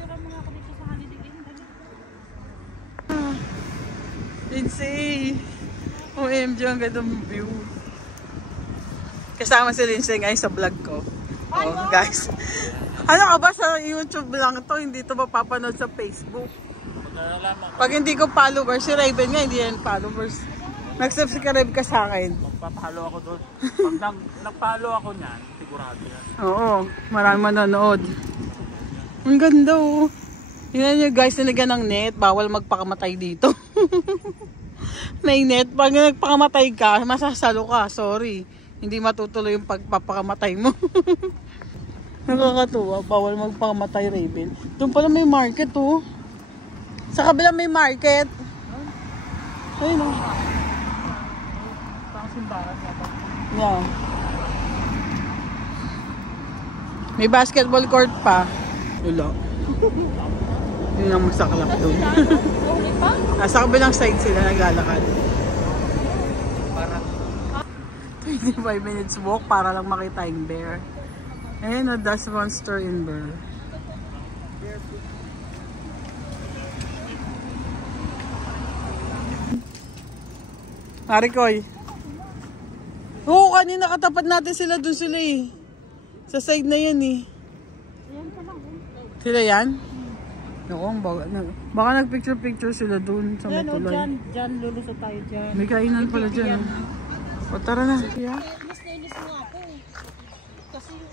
Picture mo nga ako dito sa Holiday Inn. Lindsay! OMG, ang ganda ng view. Kasama si Lindsay ngayon sa vlog ko. Oh, guys. Ano ka ba sa YouTube lang to? Hindi to mapapanood sa Facebook. Pag hindi ko followers, si Raven nga, hindi yan followers. Nag-subscribe ka sa akin. Magpapalo ako doon. Pag nag-follow ako niyan, sigurado yan. Oo, marami manonood. Ang ganda oh. Tingnan nyo guys, nilagyan ng net. Bawal magpakamatay dito. May net. Pag nagpakamatay ka, masasalo ka. Sorry. Hindi matutuloy yung pagpapakamatay mo. Nakakatuwa. Bawal magpakamatay, Raven. Doon pala may market oh. Sa kabila may market. Ayun oh. Simbahan yata. Yeah. May basketball court pa. Wala. Yun ang masaklap doon. Nasa kabilang side sila naglalakad. 25 minutes walk para lang makita yung bear. Ayun o, that's monster in bear. Harikoy. Oo, kanina katapat natin sila dun sila eh. Sa side na yan eh. Sila yan? Oo, baka nagpicture-picture sila dun sa may tulay. Dyan, lulusot tayo dyan. May kainan pala dyan. O tara na. Yeah. Mas nainis mo ako. Kasi yung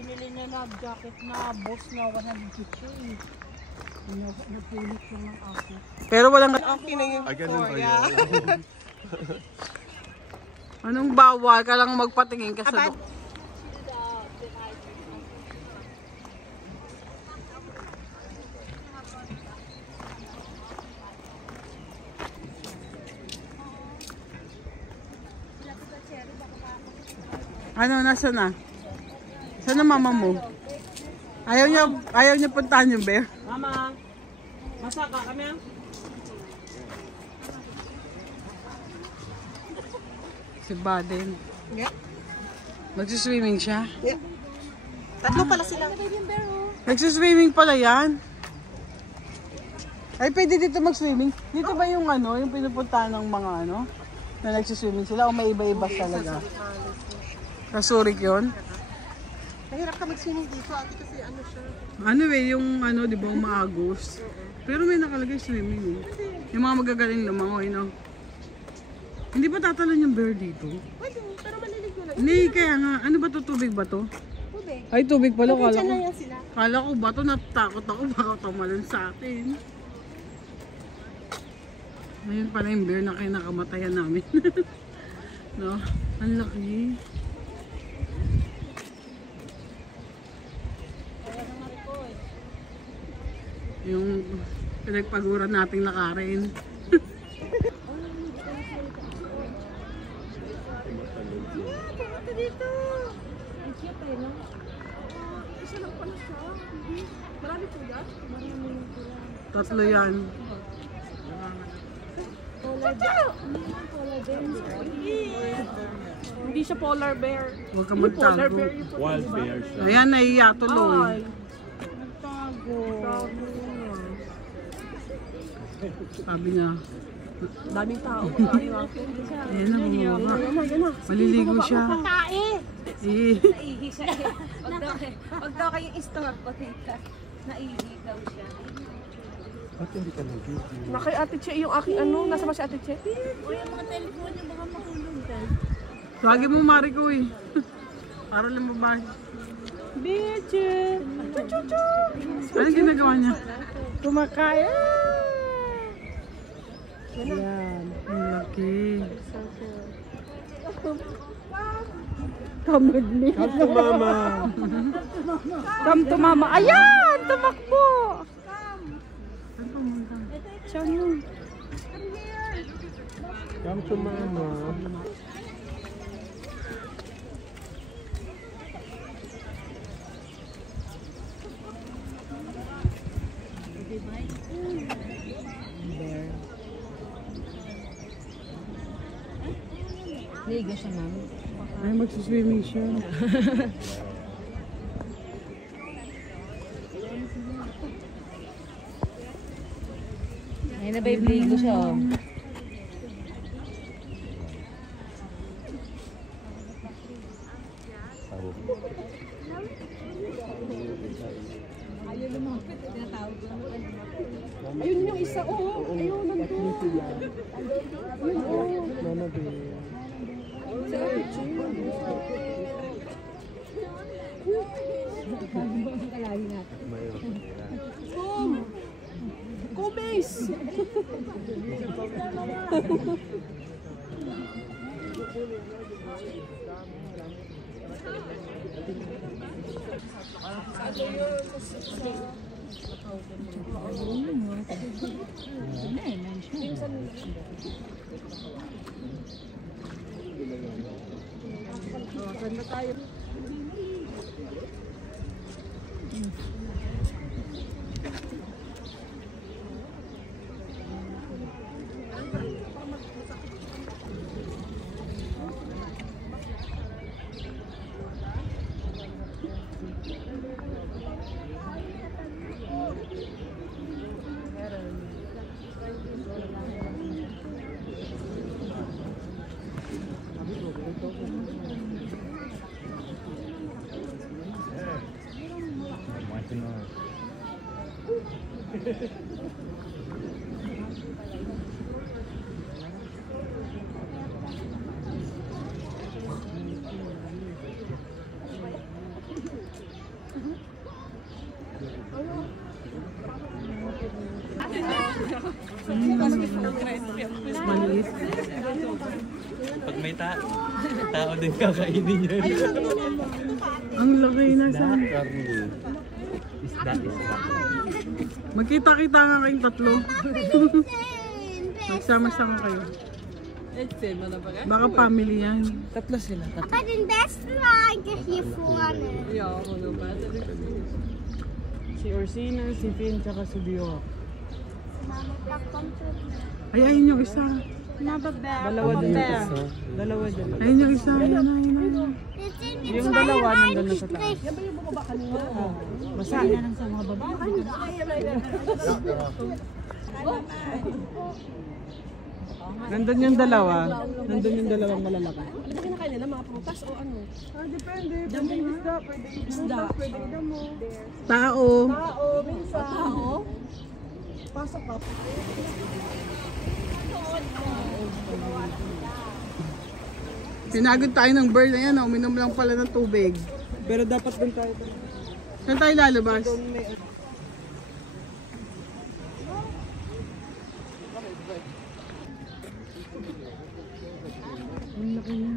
binili niya na jacket na boss na 100 eh. Napulit ko ng ako. Pero walang... Okay na yung Anong bawal? Ka lang magpatingin ka sa doon. Ano, nasa na? Saan na mama mo? Ayaw niya puntahan yung bear? Mama, masaka kami ah. Si Baden. Yeah. Nagsuswimming siya? Yeah. Tatlo pala sila. Nagsuswimming pala yan? Ay, pwede dito mag-swimming? Dito ba yung ano, yung pinupuntahan ng mga ano? Na nagsuswimming sila o may iba-iba talaga? Kasurik yun? Mahirap ka mag-swimming dito ate kasi ano siya. Ano yung ano, di ba, umaagos? Pero may nakalagay swimming eh. Yung mga magagaling na mga, you know. Hindi ba tatalon yung bear dito? Pwede, pero malilig mo lang. Hindi, kaya nga. Ano ba to? Tubig ba to? Tubig. Ay, tubig pala. Tubig dyan na yan sila. Kala ko ba to? Natakot ako. Baka tumalon sa atin. Ayun pala yung bear na kinakamatayan namin. No? Ang laki. Yung pinagpaguran nating lakarin. Pumunta dito. Ay, siya pa yun. Isa lang pala siya. Marami po yan? Marami po yan. Tatlo yan. Polar bear. Hindi siya polar bear. Huwag ka magtago. Wild bear siya. Ayan, nahiya tuloy. Nagtago. Sabi niya. Daming tao. Ayan na, bumaba. Maliligo siya. Eh. Naihi siya. Pag daw kayo istorbo dito, naihi daw siya. Ba't hindi ka nag-video? Na kay Ate Che yung aking ano. Nasa ba si Ate Che? O yung mga telephone niya baka mahulog dahil. Tawagin mo Mariko eh. Para lang babae. Biche. Chuchu. Anong ginagawa niya? Kumakain. Yan. Ang laki. Come with me. Come to mama! Come to mama. Ayan! Tumakbo! Saan pumunta? Siya yun. Come to mama! Liga siya namin. Ay, magsuswimming siya. Yan na ba yung bligo siya, oh. Ayun yung isa, oh. Ayun, nandun. Ayun, oh. Sa Kumis! Ganda tayo. Maliit. Pag may tao din kakainin niya. Ang laki na sa... Isda. Magkita-kita nga kayong tatlo. Magsama-sama kayo. Baka family yan. Tatlo sila. Aber den besten Wagen hier vorne. Si Orsina, si Finn, tsaka si Dio. Mama, da kommt so. Ay, ayun yung isa. Dalawa din. Dalawa din. Ayun yung isa. Ayun, ayun. Jetzt sind wir Yung zwei dalawa in nandun einem na sa taas. Strich. Basta na lang sa mga babae. Nandun yung dalawa. Nandun yung dalawang malalaki. Ano ba kinakain nila? Mga prutas o ano? Depende. Pwede isda, pwede Isda. pwede damo. Tao. Tao, minsan. Tao? Pasok ka. Sinagod tayo ng bird na yan. Uminom lang pala ng tubig. Pero dapat doon tayo. Saan tayo lalabas? Ang laki na.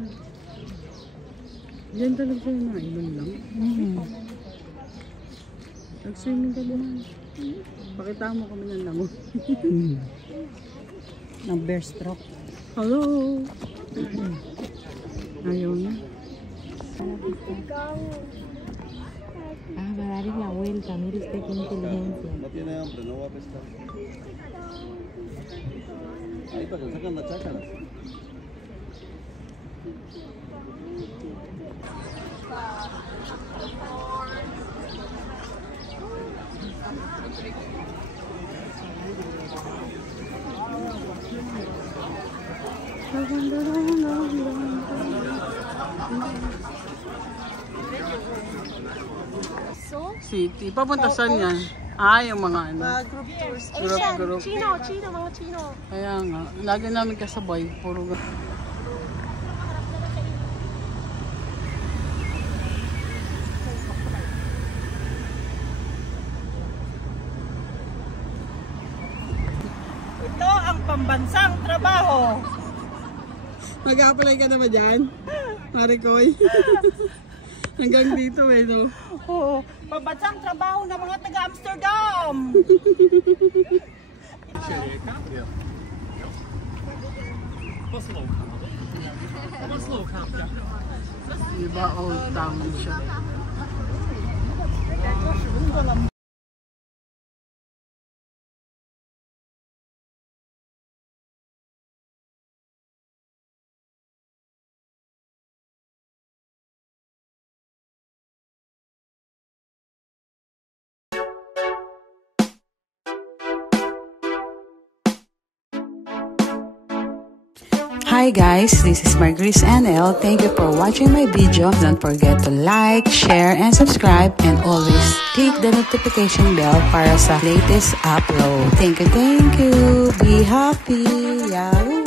Yan talaga siya nainom lang. Nag-swimming ka naman. Pakita mo kami ng lamok. Ng bear stroke. Hello! Ayaw na. Ah, va a dar la vuelta. Mire usted qué inteligencia. No tiene hambre, no va a pescar. Ahí para que sacan las chácaras. City. Papunta saan yan? Ah, yung mga ano. Group tours. Group. Chino, mga Chino. Kaya nga. Lagi namin kasabay. Puro Ito ang pambansang trabaho. Mag-apply ka na ba dyan? Marikoy? Hanggang dito eh, no? Oo. Pambansang trabaho ng mga taga-Amsterdam. Diba old town siya? Hi guys, this is Margris NL. Thank you for watching my video. Don't forget to like, share, and subscribe. And always click the notification bell para sa latest upload. Thank you. Be happy. Yahoo!